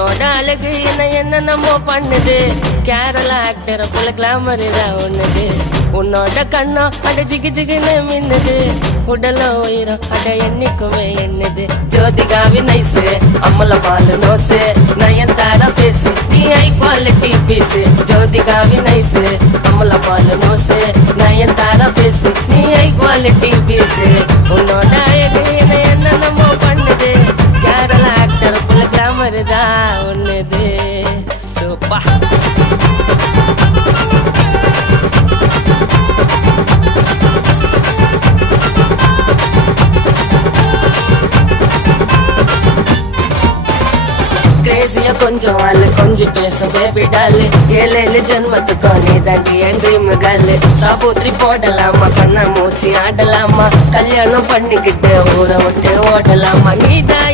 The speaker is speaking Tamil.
உன்னோட அழகு என்னென்னமோ பண்ணுது. கேரளா ஆக்டர் போல கிளாமர் தான் ஒண்ணுது. உன்னோட கண்ணம் அட ஜிகு ஜிகுன்னு மின்னுது. உடல உயிரம் அட என்னைக்குமே எண்ணுது. ஜோதிகாவி நைசு அம்மல பாலு நோசு நயன்தாரா பேசு நீ ஹை குவாலிட்டி பீஸு. ஜோதிகாவி நைசு அம்மல பாலு நோசு நயன்தாரா பேசு நீ ஹை குவாலிட்டி பீஸு. உன்னோட அழகு என்னென்னமோ பண்ணுது. கேரளா ஆக்டர் போல கிளாமர் தான் ஒண்ணுது. சூப்பா கிரேசியா கொஞ்சம் ஆளு கொஞ்சம் பேசும் பேபி டாலு. 7 ஜென்மத்துக்கும் நீ தாண்டி என் ட்ரீம் கேர்ளு. சாபூத்ரி போடலாமா கண்ணா மூச்சி ஆடலாமா. கல்யாணம் பண்ணிக்கிட்டு ஊரை விட்டு ஓடலாமா. நீதான்